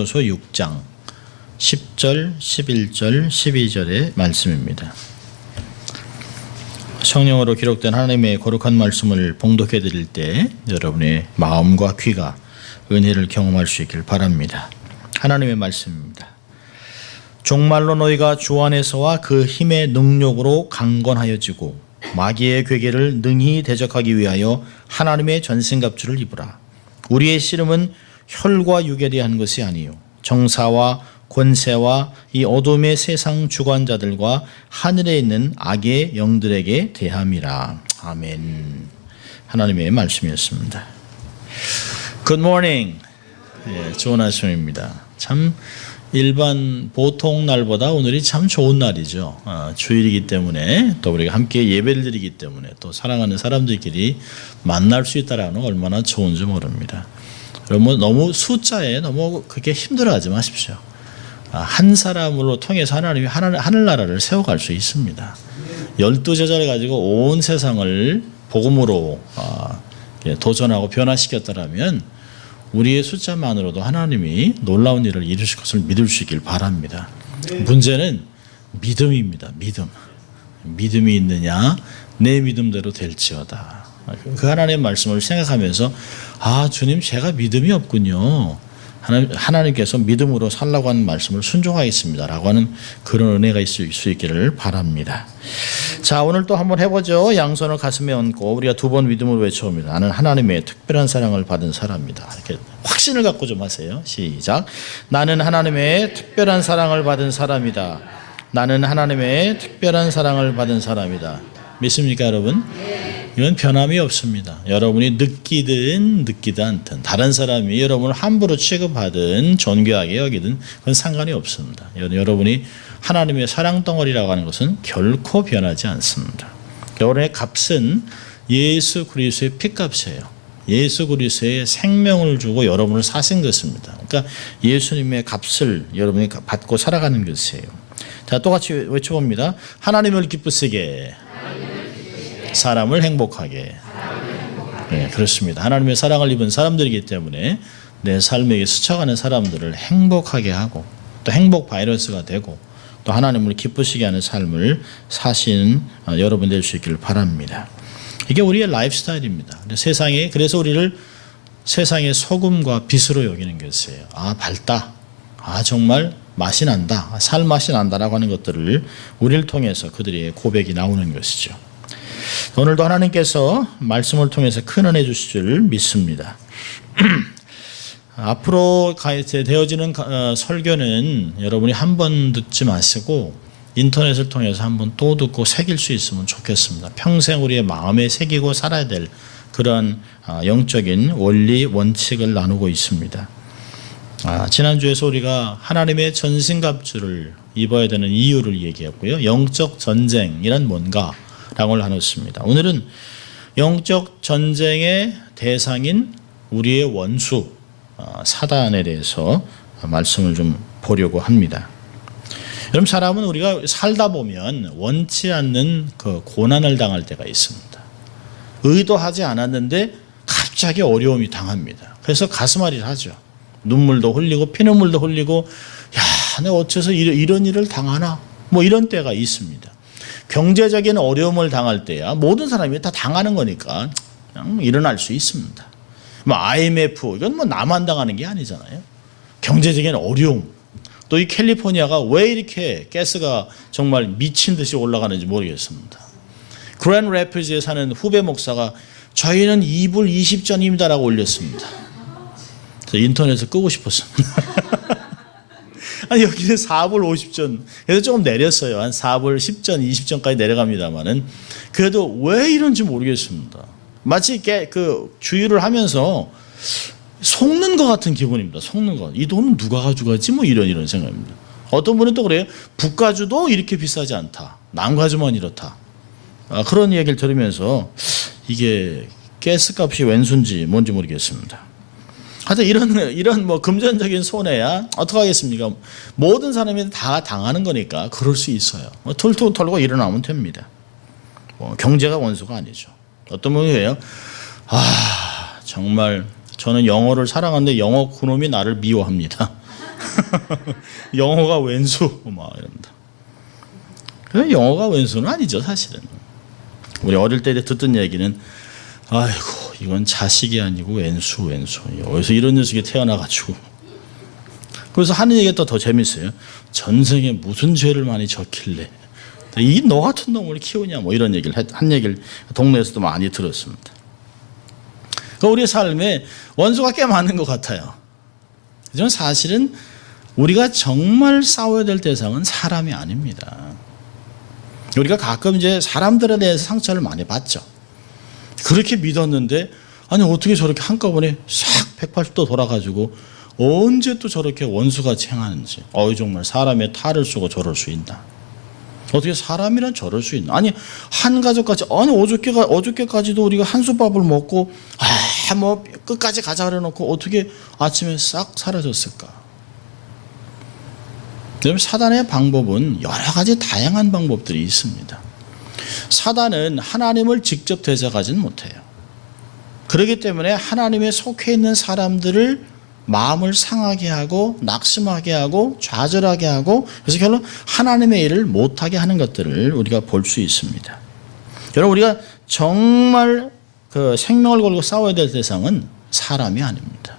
고린도서 6장 10절, 11절, 12절의 말씀입니다. 성령으로 기록된 하나님의 거룩한 말씀을 봉독해 드릴 때 여러분의 마음과 귀가 은혜를 경험할 수 있길 바랍니다. 하나님의 말씀입니다. 종말로 너희가 주 안에서와 그 힘의 능력으로 강건하여지고 마귀의 괴계를 능히 대적하기 위하여 하나님의 전신갑주를 입으라. 우리의 씨름은 혈과 육에 대한 것이 아니요 정사와 권세와 이 어둠의 세상 주관자들과 하늘에 있는 악의 영들에게 대함이라. 아멘. 하나님의 말씀이었습니다. Good morning. 좋은 아침입니다. 참 일반 보통 날보다 오늘이 참 좋은 날이죠. 주일이기 때문에 또 우리가 함께 예배를 드리기 때문에 또 사랑하는 사람들끼리 만날 수 있다는 건 얼마나 좋은지 모릅니다. 여러분 너무 숫자에 너무 그렇게 힘들어하지 마십시오. 한 사람으로 통해서 하나님이 하늘나라를 세워갈 수 있습니다. 12제자를 가지고 온 세상을 복음으로 도전하고 변화시켰다면 우리의 숫자만으로도 하나님이 놀라운 일을 이루실 것을 믿을 수 있길 바랍니다. 문제는 믿음입니다. 믿음이 있느냐, 내 믿음대로 될지어다. 그 하나님의 말씀을 생각하면서 주님 제가 믿음이 없군요. 하나님께서 믿음으로 살라고 하는 말씀을 순종하겠습니다 라고 하는 그런 은혜가 있을 수 있기를 바랍니다. 자, 오늘 또 한번 해보죠. 양손을 가슴에 얹고 우리가 두 번 믿음으로 외쳐봅니다. 나는 하나님의 특별한 사랑을 받은 사람이다. 이렇게 확신을 갖고 좀 하세요. 시작. 나는 하나님의 특별한 사랑을 받은 사람이다. 나는 하나님의 특별한 사랑을 받은 사람이다. 믿습니까 여러분? 이건 변함이 없습니다. 여러분이 느끼든 않든 다른 사람이 여러분을 함부로 취급하든 존귀하게 여기든 그건 상관이 없습니다. 여러분이 하나님의 사랑 덩어리라고 하는 것은 결코 변하지 않습니다. 여러분의 값은 예수 그리스도의 피값이에요. 예수 그리스도의 생명을 주고 여러분을 사신 것입니다. 그러니까 예수님의 값을 여러분이 받고 살아가는 것이에요. 자, 똑같이 외쳐봅니다. 하나님을 기쁘시게 사람을 행복하게. 네, 그렇습니다. 하나님의 사랑을 입은 사람들이기 때문에 내 삶에 스쳐가는 사람들을 행복하게 하고 또 행복 바이러스가 되고 또 하나님을 기쁘시게 하는 삶을 사시는 여러분 될 수 있기를 바랍니다. 이게 우리의 라이프 스타일입니다. 그래서 우리를 세상의 소금과 빛으로 여기는 것이에요. 밝다. 정말 맛이 난다. 살 맛이 난다라고 하는 것들을 우리를 통해서 그들의 고백이 나오는 것이죠. 오늘도 하나님께서 말씀을 통해서 큰 은혜 주실 줄 믿습니다. 앞으로 되어지는 설교는 여러분이 한 번 듣지 마시고 인터넷을 통해서 한 번 또 듣고 새길 수 있으면 좋겠습니다. 평생 우리의 마음에 새기고 살아야 될 그런 영적인 원리 원칙을 나누고 있습니다. 지난주에서 우리가 하나님의 전신갑주를 입어야 되는 이유를 얘기했고요. 영적 전쟁이란 뭔가 라고 나눴습니다. 오늘은 영적 전쟁의 대상인 우리의 원수 사단에 대해서 말씀을 좀 보려고 합니다. 여러분 사람은 우리가 살다 보면 원치 않는 그 고난을 당할 때가 있습니다. 의도하지 않았는데 갑자기 어려움이 당합니다. 그래서 가슴앓이를 하죠. 눈물도 흘리고 피눈물도 흘리고 내가 어째서 이런 일을 당하나 이런 때가 있습니다. 경제적인 어려움을 당할 때야 모든 사람이 다 당하는 거니까 그냥 일어날 수 있습니다. IMF 이건 나만 당하는 게 아니잖아요. 경제적인 어려움 또 이 캘리포니아가 왜 이렇게 가스가 정말 미친 듯이 올라가는지 모르겠습니다. 그랜드 래피드에 사는 후배 목사가 저희는 2불 20전입니다라고 올렸습니다. 인터넷에서 끄고 싶었습니다. 여기는 4불 50전. 그래서 조금 내렸어요. 한 4불 10전, 20전까지 내려갑니다만은 그래도 왜 이런지 모르겠습니다. 마치 그 주의를 하면서 속는 것 같은 기분입니다. 속는 것. 이 돈은 누가 가져가지? 이런 생각입니다. 어떤 분은 또 그래요. 북가주도 이렇게 비싸지 않다. 남가주만 이렇다. 그런 얘기를 들으면서 이게 가스값이 왼수인지 뭔지 모르겠습니다. 하여튼 이런 금전적인 손해야 어떡하겠습니까? 모든 사람이 다 당하는 거니까 그럴 수 있어요. 툴툴 털고 일어나면 됩니다. 경제가 원수가 아니죠. 어떤 분이 해요. 정말 저는 영어를 사랑하는데 영어 그놈이 나를 미워합니다. 영어가 왼수 막 이런다. 그 영어가 왼수는 아니죠, 사실은. 우리 어릴 때 듣던 얘기는 아이고 이건 자식이 아니고 왼수. 어디서 이런 녀석이 태어나가지고. 그래서 하는 얘기가 더 재밌어요. 전생에 무슨 죄를 많이 졌길래 이 너 같은 놈을 키우냐 뭐 이런 얘기를 한 얘기를 동네에서도 많이 들었습니다. 그러니까 우리의 삶에 원수가 꽤 많은 것 같아요. 하지만 사실은 우리가 정말 싸워야 될 대상은 사람이 아닙니다. 우리가 가끔 이제 사람들에 대해서 상처를 많이 받죠. 그렇게 믿었는데 아니 어떻게 저렇게 한꺼번에 싹 180도 돌아가지고 언제 또 저렇게 원수같이 행하는지. 정말 사람의 탈을 쓰고 저럴 수 있나. 어떻게 사람이란 저럴 수 있나. 아니 한 가족까지 아니 어저께까지도 우리가 한솥밥을 먹고 뭐 끝까지 가자 그래놓고 어떻게 아침에 싹 사라졌을까. 사단의 방법은 여러 가지 다양한 방법들이 있습니다. 사단은 하나님을 직접 대적하지는 못해요. 그렇기 때문에 하나님에 속해 있는 사람들을 마음을 상하게 하고 낙심하게 하고 좌절하게 하고 그래서 결론 하나님의 일을 못하게 하는 것들을 우리가 볼 수 있습니다. 여러분 우리가 정말 그 생명을 걸고 싸워야 될 대상은 사람이 아닙니다.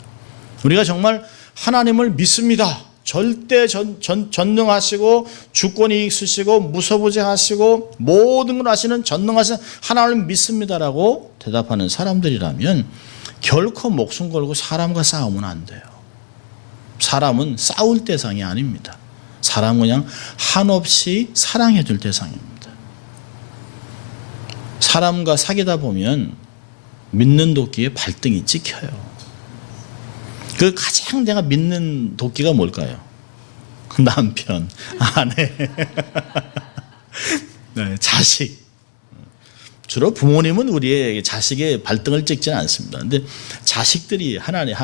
우리가 정말 하나님을 믿습니다. 절대 전능하시고 주권이 있으시고 무소부재하시고 모든 걸 아시는 전능하신 하나님을 믿습니다라고 대답하는 사람들이라면 결코 목숨 걸고 사람과 싸우면 안 돼요. 사람은 싸울 대상이 아닙니다. 사람은 그냥 한없이 사랑해 줄 대상입니다. 사람과 사귀다 보면 믿는 도끼에 발등이 찍혀요. 그 가장 내가 믿는 도끼가 뭘까요? 남편, 아내, 네, 자식. 주로 부모님은 우리의 자식의 발등을 찍지는 않습니다. 근데 자식들이 하나님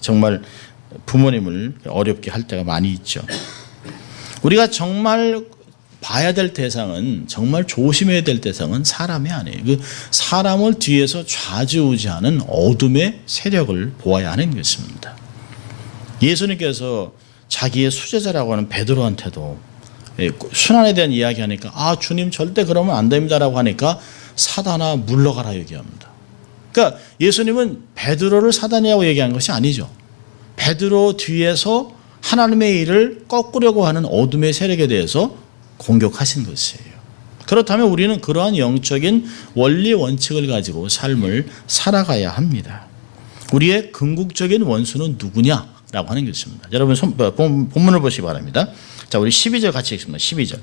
정말 부모님을 어렵게 할 때가 많이 있죠. 우리가 정말 봐야 될 대상은 정말 조심해야 될 대상은 사람이 아니에요. 그 사람을 뒤에서 좌지우지하는 어둠의 세력을 보아야 하는 것입니다. 예수님께서 자기의 수제자라고 하는 베드로한테도 순환에 대한 이야기하니까 주님 절대 그러면 안 됩니다라고 하니까 사단아 물러가라 얘기합니다. 그러니까 예수님은 베드로를 사단이라고 얘기한 것이 아니죠. 베드로 뒤에서 하나님의 일을 꺾으려고 하는 어둠의 세력에 대해서 공격하신 것이에요. 그렇다면 우리는 그러한 영적인 원리 원칙을 가지고 삶을 살아가야 합니다. 우리의 궁극적인 원수는 누구냐라고 하는 것입니다. 여러분 본문을 보시기 바랍니다. 자, 우리 12절 같이 읽습니다. 12절.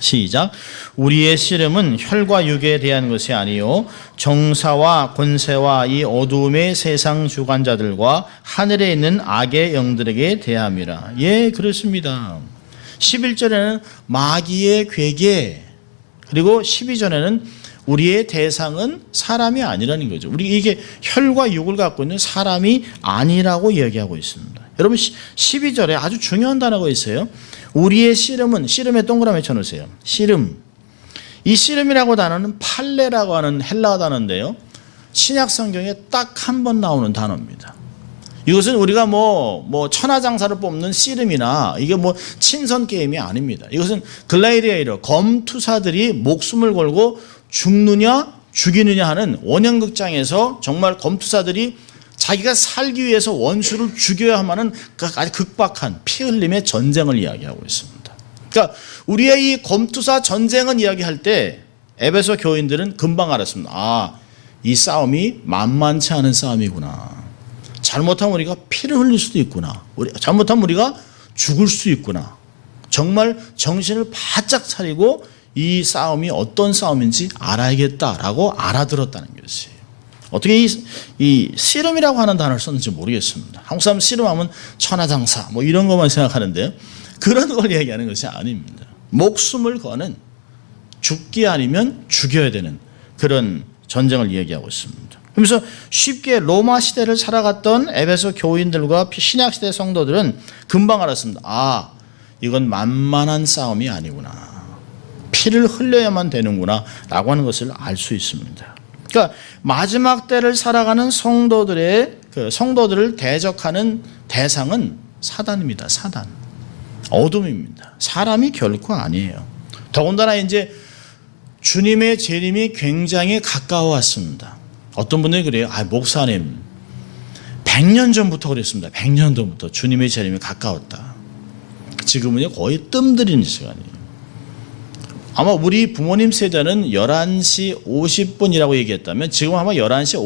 시작. 우리의 씨름은 혈과 육에 대한 것이 아니요 정사와 권세와 이 어두움의 세상 주관자들과 하늘에 있는 악의 영들에게 대함이라. 예, 그렇습니다. 11절에는 마귀의 괴계, 그리고 12절에는 우리의 대상은 사람이 아니라는 거죠. 우리 이게 혈과 육을 갖고 있는 사람이 아니라고 얘기하고 있습니다. 여러분 12절에 아주 중요한 단어가 있어요. 우리의 씨름은, 씨름에 동그라미 쳐놓으세요. 씨름. 이 씨름이라고 단어는 팔레라고 하는 헬라어 단어인데요. 신약 성경에 딱 한 번 나오는 단어입니다. 이것은 우리가 뭐 천하장사를 뽑는 씨름이나 이게 뭐 친선 게임이 아닙니다. 이것은 글라디에이터, 검투사들이 목숨을 걸고 죽느냐 죽이느냐 하는 원형극장에서 정말 검투사들이 자기가 살기 위해서 원수를 죽여야만 하는 아주 극박한 피 흘림의 전쟁을 이야기하고 있습니다. 그러니까 우리의 이 검투사 전쟁은 이야기할 때 에베소 교인들은 금방 알았습니다. 이 싸움이 만만치 않은 싸움이구나. 잘못하면 우리가 피를 흘릴 수도 있구나. 잘못하면 우리가 죽을 수 있구나. 정말 정신을 바짝 차리고 이 싸움이 어떤 싸움인지 알아야겠다라고 알아들었다는 것이에요. 어떻게 이 씨름이라고 하는 단어를 썼는지 모르겠습니다. 한국 사람 씨름하면 천하장사 뭐 이런 것만 생각하는데요. 그런 걸 얘기하는 것이 아닙니다. 목숨을 거는, 죽기 아니면 죽여야 되는 그런 전쟁을 얘기하고 있습니다. 그러면서 쉽게 로마 시대를 살아갔던 에베소 교인들과 신약 시대 성도들은 금방 알았습니다. 이건 만만한 싸움이 아니구나. 피를 흘려야만 되는구나 라고 하는 것을 알 수 있습니다. 그러니까 마지막 때를 살아가는 성도들을 대적하는 대상은 사단입니다. 사단. 어둠입니다. 사람이 결코 아니에요. 더군다나 이제 주님의 재림이 굉장히 가까워 왔습니다. 어떤 분들이 그래요. 목사님 100년 전부터 그랬습니다. 100년 전부터 주님의 재림이 가까웠다. 지금은요 거의 뜸들이는 시간이에요. 아마 우리 부모님 세대는 11시 50분이라고 얘기했다면 지금 아마 11시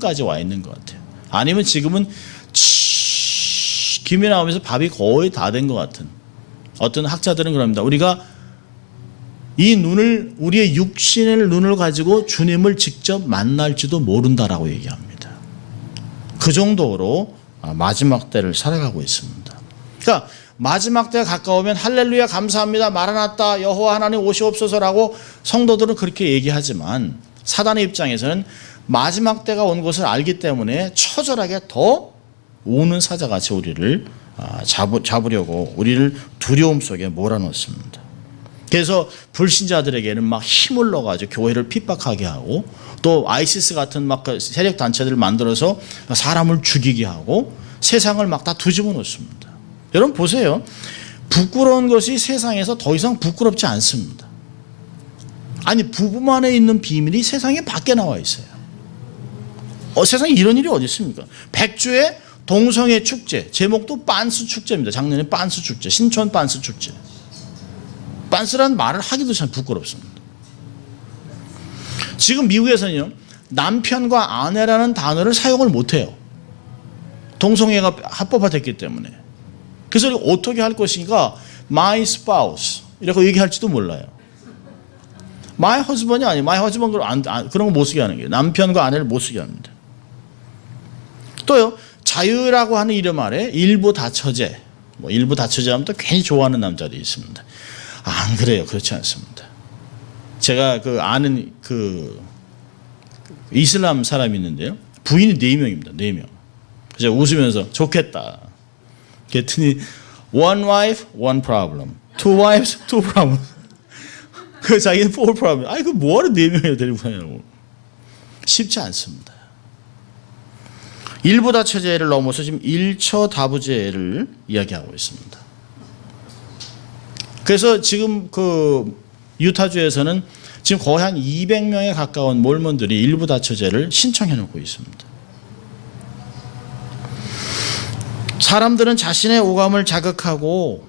57분까지 와 있는 것 같아요. 아니면 지금은 김이 나오면서 밥이 거의 다 된 것 같은. 어떤 학자들은 그럽니다. 우리가 이 눈을, 우리의 육신의 눈을 가지고 주님을 직접 만날지도 모른다라고 얘기합니다. 그 정도로 마지막 때를 살아가고 있습니다. 그러니까 마지막 때가 가까우면 할렐루야 감사합니다 마라나타 여호와 하나님 오시옵소서라고 성도들은 그렇게 얘기하지만 사단의 입장에서는 마지막 때가 온 것을 알기 때문에 처절하게 더 우는 사자같이 우리를 잡으려고 우리를 두려움 속에 몰아넣습니다. 그래서 불신자들에게는 막 힘을 넣어가지고 교회를 핍박하게 하고 또 아이시스 같은 막 세력 단체들을 만들어서 사람을 죽이게 하고 세상을 막 다 뒤집어 놓습니다. 여러분 보세요. 부끄러운 것이 세상에서 더 이상 부끄럽지 않습니다. 아니 부부만에 있는 비밀이 세상에 밖에 나와 있어요. 세상에 이런 일이 어디 있습니까? 백주의 동성애 축제, 제목도 빤스 축제입니다. 작년에 빤스 축제, 신촌 빤스 축제. 빤스라는 말을 하기도 참 부끄럽습니다. 지금 미국에서는요 남편과 아내라는 단어를 사용을 못해요. 동성애가 합법화됐기 때문에. 그래서 어떻게 할 것인가? My spouse 이렇게 얘기할지도 몰라요. My husband이 아니에요. My husband 그런 거 못 쓰게 하는 거예요. 남편과 아내를 못 쓰게 합니다. 또요 자유라고 하는 이름 아래 일부 다처제, 일부 다처제 하면 또 괜히 좋아하는 남자들이 있습니다. 안 그래요. 그렇지 않습니다. 제가 아는 이슬람 사람이 있는데요. 부인이 4명입니다. 4명. 그래서 웃으면서 좋겠다. 그랬더니 one wife, one problem. two wives, two problems. 그 자기는 four problems. 아니 그 뭐하러 4명이나 데리고 가냐고. 쉽지 않습니다. 일부 다처제를 넘어서 지금 일처다부제를 이야기하고 있습니다. 그래서 지금 유타주에서는 지금 거의 한 200명에 가까운 몰몬들이 일부 다처제를 신청해 놓고 있습니다. 사람들은 자신의 오감을 자극하고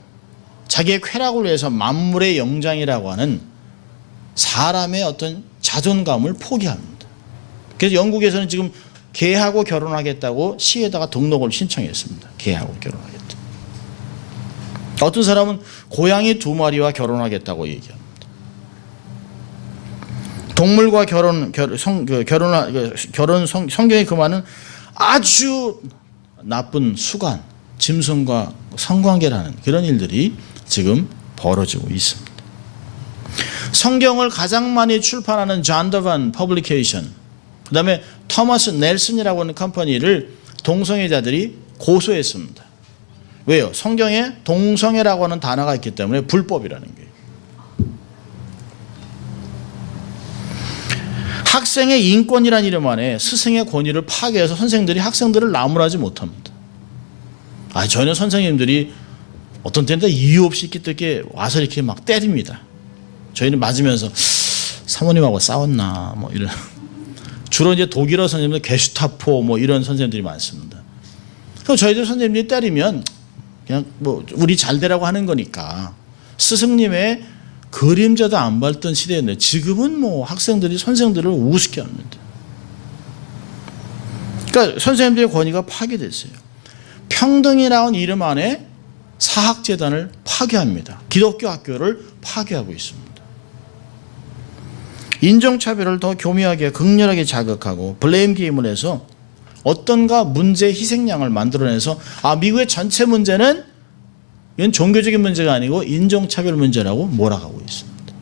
자기의 쾌락을 위해서 만물의 영장이라고 하는 사람의 어떤 자존감을 포기합니다. 그래서 영국에서는 지금 개하고 결혼하겠다고 시에다가 등록을 신청했습니다. 개하고 결혼하겠다. 어떤 사람은 고양이 2마리와 결혼하겠다고 얘기합니다. 동물과 성경이 금하는 아주 나쁜 수관, 짐승과 성관계라는 그런 일들이 지금 벌어지고 있습니다. 성경을 가장 많이 출판하는 잔더반 퍼블리케이션, 그 다음에 토마스 넬슨이라고 하는 컴퍼니를 동성애자들이 고소했습니다. 왜요? 성경에 동성애라고 하는 단어가 있기 때문에 불법이라는 거예요. 학생의 인권이라는 이름 안에 스승의 권위를 파괴해서 선생들이 학생들을 나무라지 못합니다. 저희는 선생님들이 어떤 때는 이유 없이 이렇게 와서 이렇게 막 때립니다. 저희는 맞으면서 사모님하고 싸웠나 이런. 주로 이제 독일어 선생님들 게슈타포 이런 선생님들이 많습니다. 그럼 저희들 선생님들이 때리면 그냥 우리 잘 되라고 하는 거니까 스승님의 그림자도 안 밟던 시대였는데 지금은 학생들이 선생들을 우습게 합니다. 그러니까 선생님들의 권위가 파괴됐어요. 평등이라는 이름 안에 사학재단을 파괴합니다. 기독교 학교를 파괴하고 있습니다. 인종차별을 더 교묘하게 극렬하게 자극하고 블레임 게임을 해서 어떤가 문제 희생양을 만들어내서 미국의 전체 문제는 이건 종교적인 문제가 아니고 인종차별 문제라고 몰아가고 있습니다.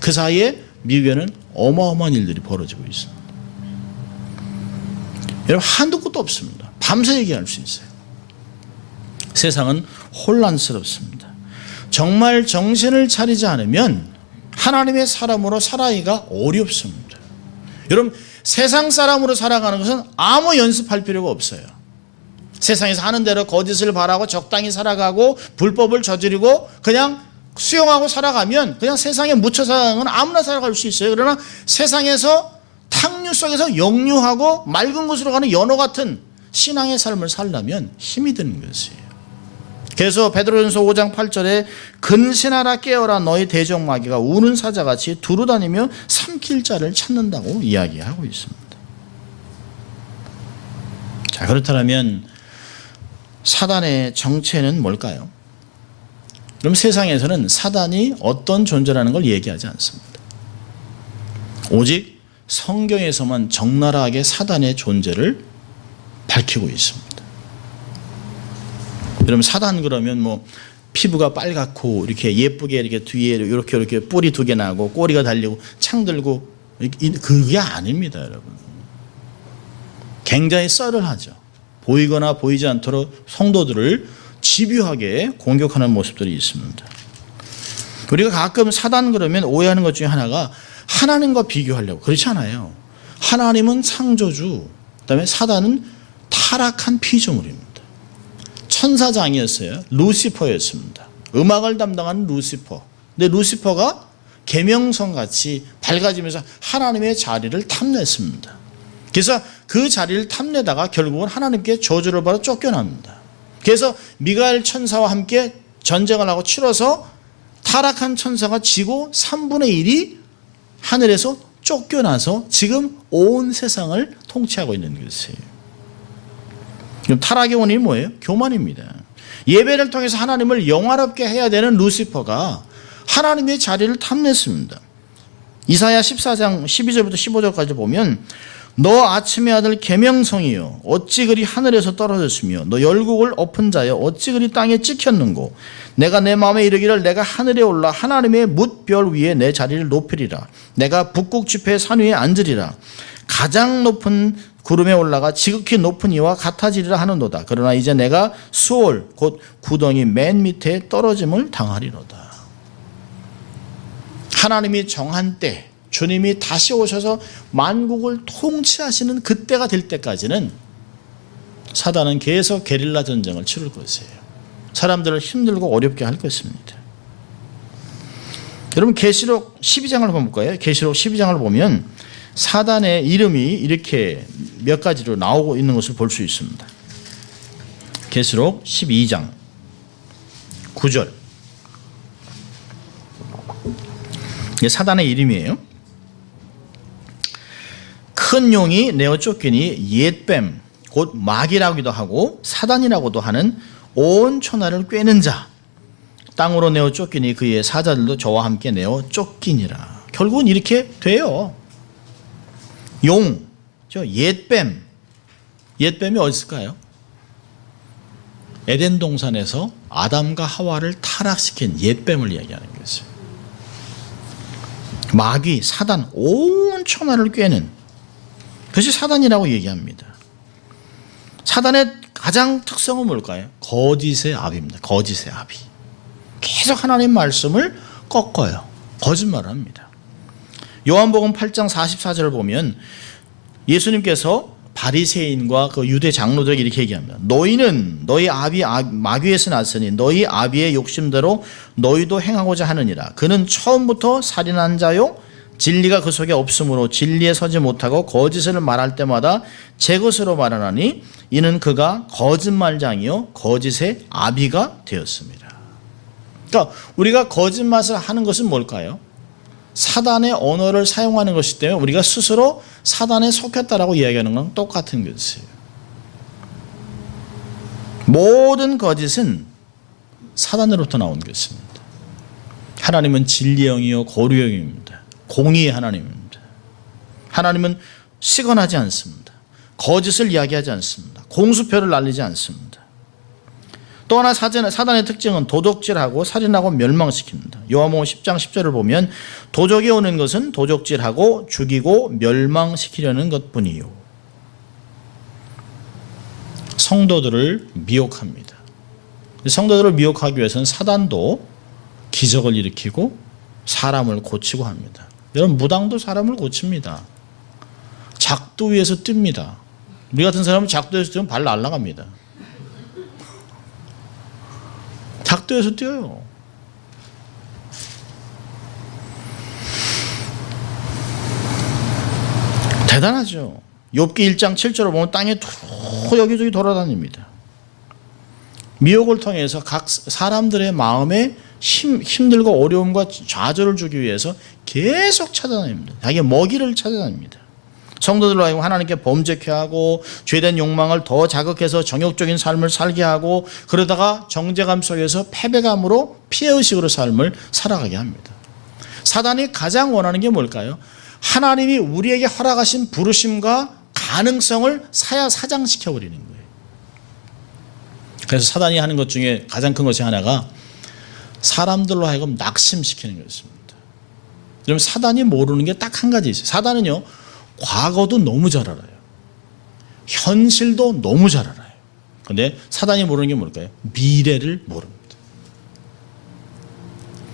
그 사이에 미국에는 어마어마한 일들이 벌어지고 있습니다. 여러분 한도 끝도 없습니다. 밤새 얘기할 수 있어요. 세상은 혼란스럽습니다. 정말 정신을 차리지 않으면 하나님의 사람으로 살아가기가 어렵습니다. 여러분 세상 사람으로 살아가는 것은 아무 연습할 필요가 없어요. 세상에서 하는 대로 거짓을 바라고 적당히 살아가고 불법을 저지르고 그냥 수용하고 살아가면 그냥 세상에 묻혀 살아가는 건 아무나 살아갈 수 있어요. 그러나 세상에서 탕류 속에서 역류하고 맑은 곳으로 가는 연어 같은 신앙의 삶을 살려면 힘이 드는 것이에요. 그래서 베드로전서 5장 8절에 근신하라 깨어라 너희 대적 마귀가 우는 사자같이 두루다니며 삼킬 자를 찾는다고 이야기하고 있습니다. 자, 그렇다면 사단의 정체는 뭘까요? 그럼 세상에서는 사단이 어떤 존재라는 걸 얘기하지 않습니다. 오직 성경에서만 적나라하게 사단의 존재를 밝히고 있습니다. 여러분, 사단 그러면 뭐 피부가 빨갛고 이렇게 예쁘게 이렇게 뒤에 이렇게 뿔이 2개 나고 꼬리가 달리고 창 들고 그게 아닙니다, 여러분. 굉장히 썰을하죠. 보이거나 보이지 않도록 성도들을 집요하게 공격하는 모습들이 있습니다. 우리가 가끔 사단 그러면 오해하는 것 중에 하나가 하나님과 비교하려고. 그렇지 않아요. 하나님은 창조주, 그다음에 사단은 타락한 피조물입니다. 천사장이었어요. 루시퍼였습니다. 음악을 담당하는 루시퍼. 근데 루시퍼가 계명성같이 밝아지면서 하나님의 자리를 탐냈습니다. 그래서 그 자리를 탐내다가 결국은 하나님께 저주를 받아 쫓겨납니다. 그래서 미가엘 천사와 함께 전쟁을 하고 치러서 타락한 천사가 지고 3분의 1이 하늘에서 쫓겨나서 지금 온 세상을 통치하고 있는 것이에요. 그럼 타락의 원인이 뭐예요? 교만입니다. 예배를 통해서 하나님을 영화롭게 해야 되는 루시퍼가 하나님의 자리를 탐냈습니다. 이사야 14장 12절부터 15절까지 보면 너 아침의 아들 계명성이여 어찌 그리 하늘에서 떨어졌으며 너 열국을 엎은 자여 어찌 그리 땅에 찍혔는고 내가 내 마음에 이르기를 내가 하늘에 올라 하나님의 뭇별 위에 내 자리를 높이리라 내가 북극 지폐의 산 위에 앉으리라 가장 높은 구름에 올라가 지극히 높은 이와 같아지리라 하는도다. 그러나 이제 내가 수월 곧 구덩이 맨 밑에 떨어짐을 당하리로다. 하나님이 정한 때 주님이 다시 오셔서 만국을 통치하시는 그때가 될 때까지는 사단은 계속 게릴라 전쟁을 치를 것이에요. 사람들을 힘들고 어렵게 할 것입니다. 여러분, 계시록 12장을 볼까요? 계시록 12장을 보면 사단의 이름이 이렇게 몇 가지로 나오고 있는 것을 볼 수 있습니다. 계시록 12장 9절. 이게 사단의 이름이에요. 큰 용이 내어 쫓기니 옛뱀 곧 마귀라기도 하고 사단이라고도 하는 온 천하를 꿰는 자 땅으로 내어 쫓기니 그의 사자들도 저와 함께 내어 쫓기니라. 결국은 이렇게 돼요. 용, 옛뱀. 옛뱀이 어디 있을까요? 에덴 동산에서 아담과 하와를 타락시킨 옛뱀을 이야기하는 것이에요. 마귀, 사단, 온 천하를 꿰는 그것이 사단이라고 얘기합니다. 사단의 가장 특성은 뭘까요? 거짓의 압입니다. 거짓의 압이. 계속 하나님 말씀을 꺾어요. 거짓말을 합니다. 요한복음 8장 44절을 보면 예수님께서 바리새인과 그 유대 장로들에게 이렇게 얘기합니다. 너희는 너희 아비 마귀에서 났으니 너희 아비의 욕심대로 너희도 행하고자 하느니라. 그는 처음부터 살인한 자요 진리가 그 속에 없으므로 진리에 서지 못하고 거짓을 말할 때마다 제 것으로 말하나니 이는 그가 거짓말장이요 거짓의 아비가 되었습니다. 그러니까 우리가 거짓말을 하는 것은 뭘까요? 사단의 언어를 사용하는 것이기 때문에 우리가 스스로 사단에 속했다라고 이야기하는 건 똑같은 것이에요. 모든 거짓은 사단으로부터 나온 것입니다. 하나님은 진리의 영이요 고리의 영입니다. 공의의 하나님입니다. 하나님은 시건하지 않습니다. 거짓을 이야기하지 않습니다. 공수표를 날리지 않습니다. 또 하나 사단의 특징은 도적질하고 살인하고 멸망시킵니다. 요한복음 10장 10절을 보면 도적이 오는 것은 도적질하고 죽이고 멸망시키려는 것뿐이요. 성도들을 미혹합니다. 성도들을 미혹하기 위해서는 사단도 기적을 일으키고 사람을 고치고 합니다. 여러분, 무당도 사람을 고칩니다. 작두 위에서 뜹니다. 우리 같은 사람은 작두에서 뜨면 발 날아갑니다. 복도에서 뛰어요. 대단하죠. 욥기 1장 7절을 보면 땅에 여기저기 돌아다닙니다. 미혹을 통해서 각 사람들의 마음에 힘들고 어려움과 좌절을 주기 위해서 계속 찾아다닙니다. 자기의 먹이를 찾아다닙니다. 성도들로 하여금 하나님께 범죄케 하고 죄된 욕망을 더 자극해서 정욕적인 삶을 살게 하고 그러다가 정죄감 속에서 패배감으로 피해의식으로 삶을 살아가게 합니다. 사단이 가장 원하는 게 뭘까요? 하나님이 우리에게 허락하신 부르심과 가능성을 사장시켜버리는 거예요. 그래서 사단이 하는 것 중에 가장 큰 것이 하나가 사람들로 하여금 낙심시키는 것입니다. 여러분, 사단이 모르는 게 딱 한 가지 있어요. 사단은요, 과거도 너무 잘 알아요. 현실도 너무 잘 알아요. 그런데 사단이 모르는 게 뭘까요? 미래를 모릅니다.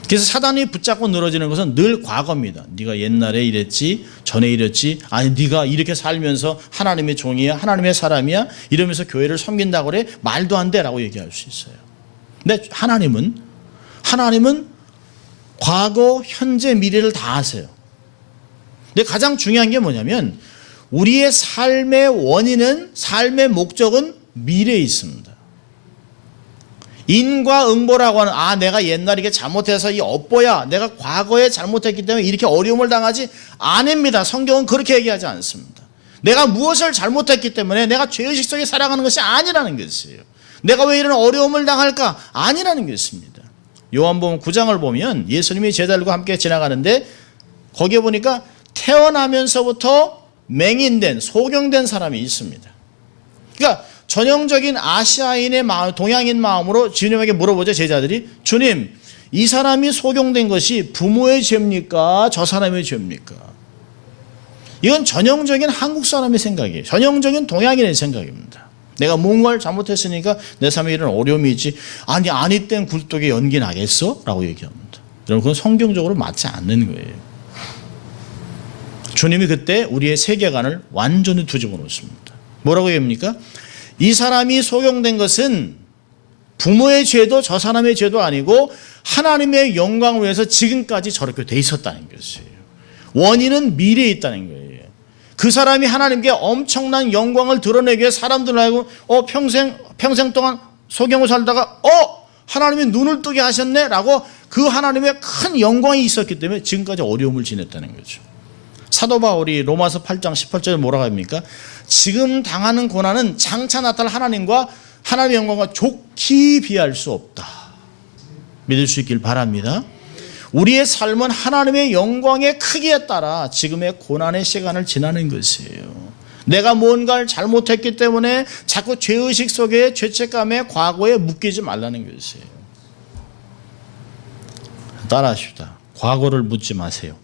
그래서 사단이 붙잡고 늘어지는 것은 늘 과거입니다. 네가 옛날에 이랬지, 전에 이랬지, 아니 네가 이렇게 살면서 하나님의 종이야, 하나님의 사람이야, 이러면서 교회를 섬긴다고 그래, 말도 안 돼라고 얘기할 수 있어요. 근데 하나님은 과거, 현재, 미래를 다 아세요. 근데 가장 중요한 게 뭐냐면 우리의 삶의 원인은, 삶의 목적은 미래에 있습니다. 인과응보라고 하는, 내가 옛날에 이게 잘못해서 이 업보야, 내가 과거에 잘못했기 때문에 이렇게 어려움을 당하지, 아닙니다. 성경은 그렇게 얘기하지 않습니다. 내가 무엇을 잘못했기 때문에 내가 죄의식 속에 살아가는 것이 아니라는 것이에요. 내가 왜 이런 어려움을 당할까? 아니라는 것입니다. 요한복음 9장을 보면 예수님이 제자들과 함께 지나가는데 거기에 보니까 태어나면서부터 맹인된, 소경된 사람이 있습니다. 그러니까 전형적인 아시아인의 마음, 동양인 마음으로 주님에게 물어보죠. 제자들이, 주님, 이 사람이 소경된 것이 부모의 죄입니까? 저 사람의 죄입니까? 이건 전형적인 한국 사람의 생각이에요. 전형적인 동양인의 생각입니다. 내가 뭔가를 잘못했으니까 내 삶에 이런 어려움이 있지, 아니 땐 굴뚝에 연기 나겠어? 라고 얘기합니다. 여러분, 그건 성경적으로 맞지 않는 거예요. 주님이 그때 우리의 세계관을 완전히 뒤집어 놓습니다. 뭐라고 얘기합니까? 이 사람이 소경된 것은 부모의 죄도 저 사람의 죄도 아니고 하나님의 영광을 위해서 지금까지 저렇게 돼 있었다는 것이에요. 원인은 미래에 있다는 거예요. 그 사람이 하나님께 엄청난 영광을 드러내기 위해 사람들을 알고 평생 동안 소경을 살다가 하나님이 눈을 뜨게 하셨네 라고 그 하나님의 큰 영광이 있었기 때문에 지금까지 어려움을 지냈다는 거죠. 사도 바울이 로마서 8장 18절에 뭐라고 합니까? 지금 당하는 고난은 장차 나타날 하나님과 하나님의 영광과 좋게 비할 수 없다. 믿을 수 있길 바랍니다. 우리의 삶은 하나님의 영광의 크기에 따라 지금의 고난의 시간을 지나는 것이에요. 내가 뭔가를 잘못했기 때문에 자꾸 죄의식 속에 죄책감에 과거에 묶이지 말라는 것이에요. 따라하십시다. 과거를 묻지 마세요.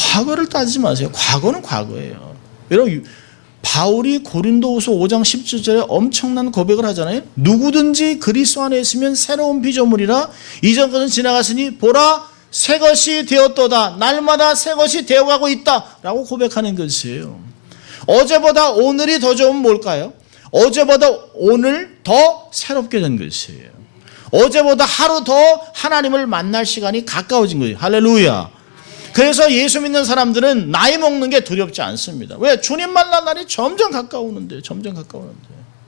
과거를 따지지 마세요. 과거는 과거예요. 여러분, 바울이 고린도후서 5장 17절에 엄청난 고백을 하잖아요. 누구든지 그리스도 안에 있으면 새로운 피조물이라 이전 것은 지나갔으니 보라 새 것이 되었도다. 날마다 새 것이 되어가고 있다 라고 고백하는 것이에요. 어제보다 오늘이 더 좋으면 뭘까요? 어제보다 오늘 더 새롭게 된 것이에요. 어제보다 하루 더 하나님을 만날 시간이 가까워진 거예요. 할렐루야. 그래서 예수 믿는 사람들은 나이 먹는 게 두렵지 않습니다. 왜? 주님 만날 날이 점점 가까우는데.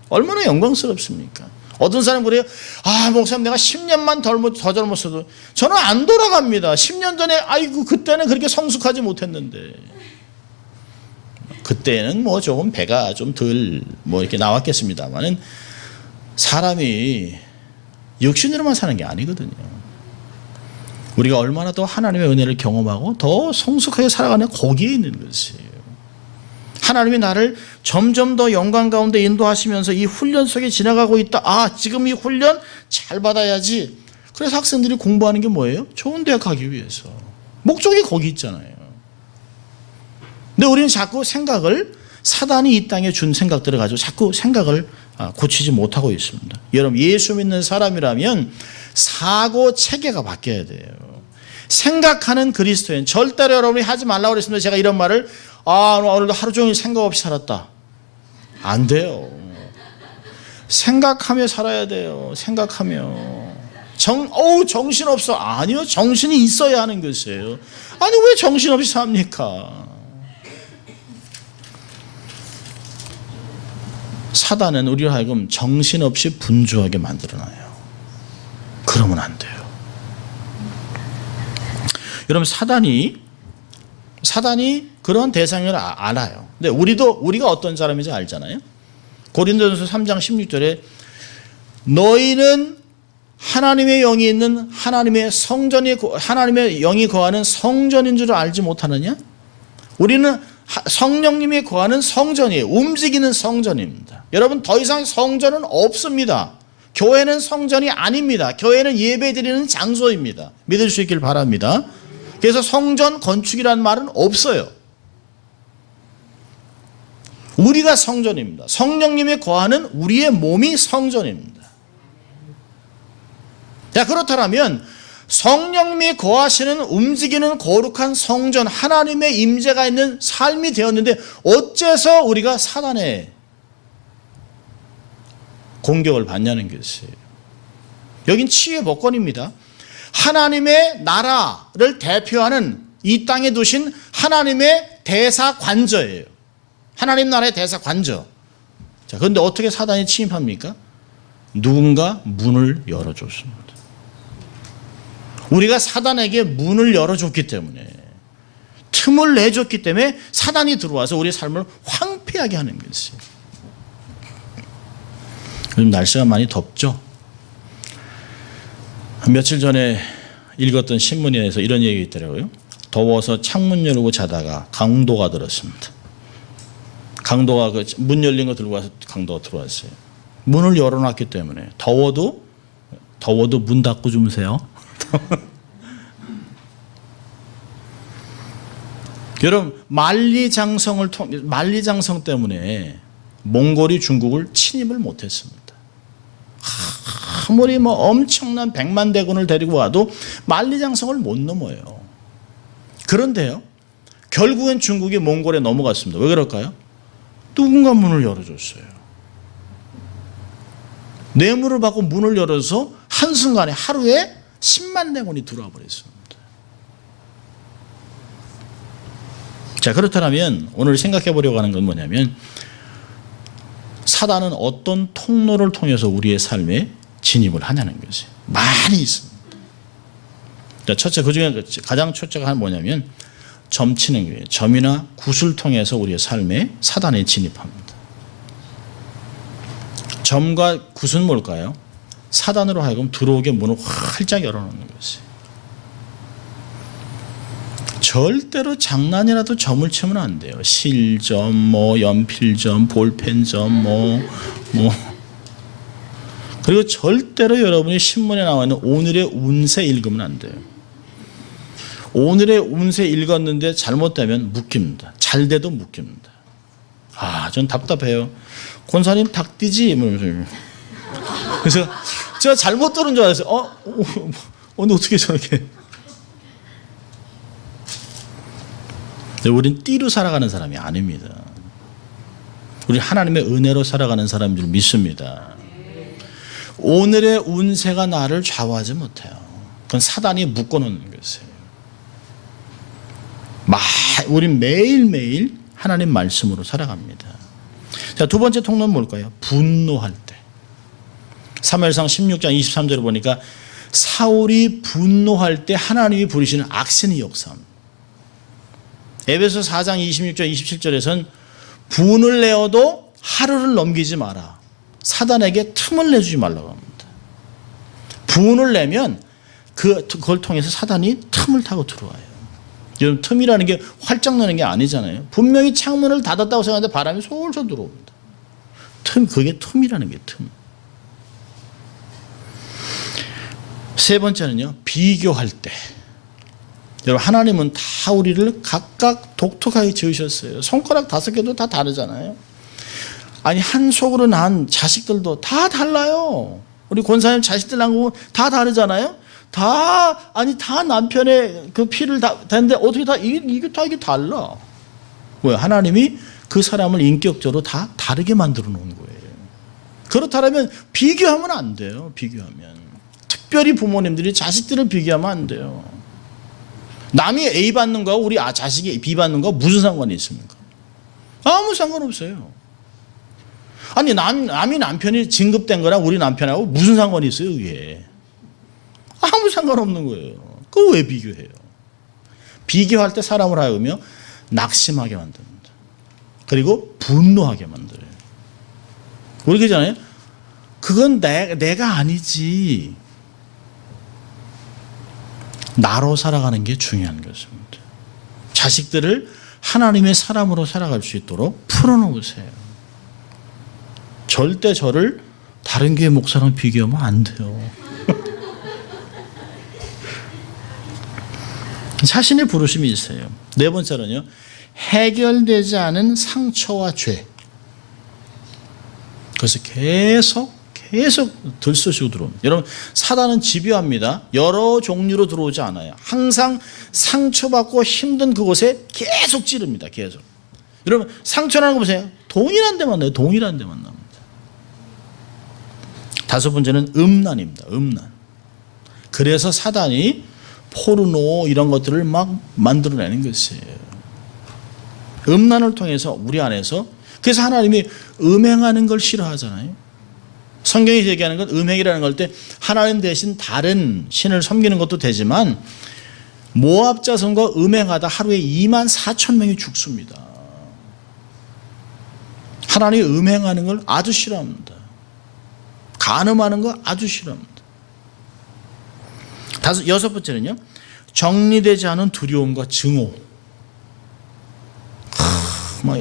얼마나 영광스럽습니까? 어떤 사람 그래요. 목사님 내가 10년만 더 젊었어도 저는 안 돌아갑니다. 10년 전에 그때는 그렇게 성숙하지 못했는데. 그때는 조금 배가 좀 덜 이렇게 나왔겠습니다만은 사람이 육신으로만 사는 게 아니거든요. 우리가 얼마나 더 하나님의 은혜를 경험하고 더 성숙하게 살아가는 거기에 있는 것이에요. 하나님이 나를 점점 더 영광 가운데 인도하시면서 이 훈련 속에 지나가고 있다. 지금 이 훈련 잘 받아야지. 그래서 학생들이 공부하는 게 뭐예요? 좋은 대학 가기 위해서. 목적이 거기 있잖아요. 근데 우리는 자꾸 생각을, 사단이 이 땅에 준 생각들을 가지고 자꾸 생각을 고치지 못하고 있습니다. 여러분, 예수 믿는 사람이라면 사고 체계가 바뀌어야 돼요. 생각하는 그리스도인, 절대로 여러분이 하지 말라고 그랬습니다. 제가 이런 말을 오늘도 하루 종일 생각 없이 살았다. 안 돼요. 생각하며 살아야 돼요. 생각하며. 정신없어. 아니요. 정신이 있어야 하는 것이에요. 아니 왜 정신없이 삽니까? 사단은 우리를 하여금 정신없이 분주하게 만들어놔요. 그러면 안 돼요. 여러분 사단이 그런 대상을 알아요. 근데 우리가 어떤 사람인지 알잖아요. 고린도전서 3장 16절에 너희는 하나님의 영이 있는 하나님의 영이 거하는 성전인 줄 알지 못하느냐? 우리는 성령님이 거하는 성전이에요. 움직이는 성전입니다. 여러분 더 이상 성전은 없습니다. 교회는 성전이 아닙니다. 교회는 예배드리는 장소입니다. 믿을 수 있길 바랍니다. 그래서 성전 건축이라는 말은 없어요. 우리가 성전입니다. 성령님이 거하는 우리의 몸이 성전입니다. 자, 그렇다면 성령님이 거하시는 움직이는 거룩한 성전, 하나님의 임재가 있는 삶이 되었는데 어째서 우리가 사단의 공격을 받냐는 것이에요. 여긴 치유의 복권입니다. 하나님의 나라를 대표하는 이 땅에 두신 하나님의 대사관저예요. 하나님 나라의 대사관저. 자, 그런데 어떻게 사단이 침입합니까? 누군가 문을 열어줬습니다. 우리가 사단에게 문을 열어줬기 때문에, 틈을 내줬기 때문에 사단이 들어와서 우리의 삶을 황폐하게 하는 것이에요. 요즘 날씨가 많이 덥죠? 며칠 전에 읽었던 신문에서 이런 얘기가 있더라고요. 더워서 창문 열고 자다가 강도가 들었습니다. 강도가 문 열린 거 들고 와서 강도가 들어왔어요. 문을 열어놨기 때문에 더워도 문 닫고 주무세요. 여러분 만리장성 때문에 몽골이 중국을 침입을 못했습니다. 아무리 엄청난 100만 대군을 데리고 와도 만리장성을 못 넘어요. 그런데요, 결국엔 중국이 몽골에 넘어갔습니다. 왜 그럴까요? 누군가 문을 열어줬어요. 뇌물을 받고 문을 열어서 한순간에 하루에 10만 대군이 들어와 버렸습니다. 자, 그렇다면 오늘 생각해 보려고 하는 건 뭐냐면, 사단은 어떤 통로를 통해서 우리의 삶에 진입을 하냐는 것이 많이 있습니다. 자, 첫째, 그중에 가장 첫째가 뭐냐면 점치는 거예요. 점이나 굿을 통해서 우리의 삶에 사단이 진입합니다. 점과 굿은 뭘까요? 사단으로 하여금 들어오게 문을 활짝 열어놓는 것이에요. 절대로 장난이라도 점을 치면 안 돼요. 실점, 연필점, 볼펜점, 그리고 절대로 여러분이 신문에 나와 있는 오늘의 운세 읽으면 안 돼요. 오늘의 운세 읽었는데 잘못되면 묶입니다. 잘 돼도 묶입니다. 전 답답해요. 권사님 닭띠지? 그래서 제가 잘못 들은 줄 알았어요. 오늘 어떻게 저렇게. 우린 띠로 살아가는 사람이 아닙니다. 우리 하나님의 은혜로 살아가는 사람인 줄 믿습니다. 오늘의 운세가 나를 좌우하지 못해요. 그건 사단이 묶어놓는 것이에요. 우린 매일매일 하나님 말씀으로 살아갑니다. 자, 두 번째 통로는 뭘까요? 분노할 때. 사무엘상 16장 23절을 보니까 사울이 분노할 때 하나님이 부리시는 악신의 역사입니다. 에베소 4장 26절 27절에서는 분을 내어도 하루를 넘기지 마라. 사단에게 틈을 내주지 말라고 합니다. 분을 내면 그걸 통해서 사단이 틈을 타고 들어와요. 여러분, 틈이라는 게 활짝 내는 게 아니잖아요. 분명히 창문을 닫았다고 생각하는데 바람이 솔솔 들어옵니다. 그게 틈이라는 게 틈. 세 번째는요, 비교할 때. 여러분, 하나님은 다 우리를 각각 독특하게 지으셨어요. 손가락 5개도 다 다르잖아요. 아니, 한 속으로 난 자식들도 다 달라요. 우리 권사님 자식들 낳은 거 다 다르잖아요. 다 남편의 그 피를 다 했는데 어떻게 이게 달라. 왜? 하나님이 그 사람을 인격적으로 다 다르게 만들어 놓은 거예요. 그렇다면 비교하면 안 돼요. 비교하면. 특별히 부모님들이 자식들을 비교하면 안 돼요. 남이 A 받는 거하고 우리 자식이 B 받는 거 무슨 상관이 있습니까? 아무 상관없어요. 아니 남이 남편이 진급된 거랑 우리 남편하고 무슨 상관이 있어요? 이게 아무 상관없는 거예요. 그거 왜 비교해요? 비교할 때 사람을 하여금요 낙심하게 만듭니다. 그리고 분노하게 만들어요. 우리 그러잖아요. 그건 내가 아니지. 나로 살아가는 게 중요한 것입니다. 자식들을 하나님의 사람으로 살아갈 수 있도록 풀어놓으세요. 절대 저를 다른 교회 목사랑 비교하면 안 돼요. 자신의 부르심이 있어요. 네 번째는요. 해결되지 않은 상처와 죄. 그래서 계속 들쑤시고 들어옵니다. 여러분 사단은 집요합니다. 여러 종류로 들어오지 않아요. 항상 상처받고 힘든 그곳에 계속 찌릅니다. 계속. 여러분 상처나는 거 보세요. 동일한 데만 나요. 동일한 데만 납니다. 다섯 번째는 음란입니다. 음란. 그래서 사단이 포르노 이런 것들을 막 만들어내는 것이에요. 음란을 통해서 우리 안에서 그래서 하나님이 음행하는 걸 싫어하잖아요. 성경이 얘기하는 건 음행이라는 걸 때 하나님 대신 다른 신을 섬기는 것도 되지만 모압 자손과 음행하다 하루에 24,000명이 죽습니다. 하나님이 음행하는 걸 아주 싫어합니다. 간음하는 거 아주 싫어합니다. 여섯 번째는요. 정리되지 않은 두려움과 증오.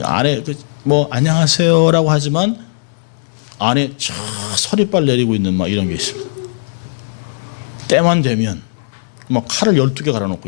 안에 안녕하세요라고 하지만 안에 서리빨 내리고 있는 이런 게 있습니다. 때만 되면 칼을 12개 갈아놓고 있어요.